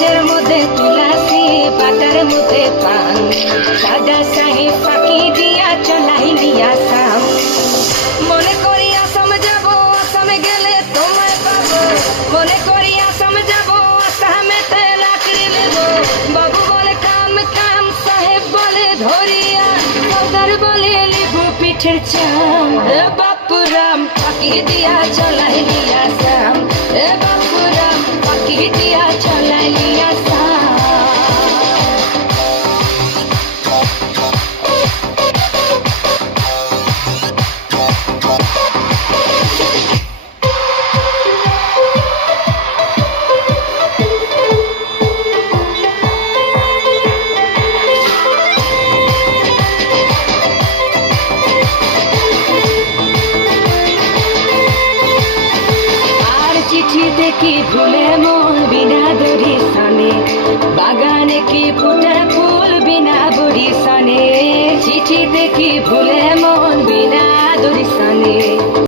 গাছের মধ্যে তুলাসি পাতার মধ্যে পান সাদা সাহে ফাঁকি দিয়া চলাইলি আসাম মনে করি আসাম যাব আসামে গেলে তোমায় পাবো মনে করি আসাম যাব আসামেতে লাকড়ি নেব বাবু বলে কাম কাম সাহেব বলে ধরিয়া সর্দার বলে লিবু পিঠের চাম এ বাপুরাম ফাঁকি দিয়া চলাইলি আসাম এ বাপুরাম ফাঁকি দিয়া চলাইলি আসাম চিঠিতে কি ভুলে মন বিনা দরি সানে বাগানে কি ফুটে ফুল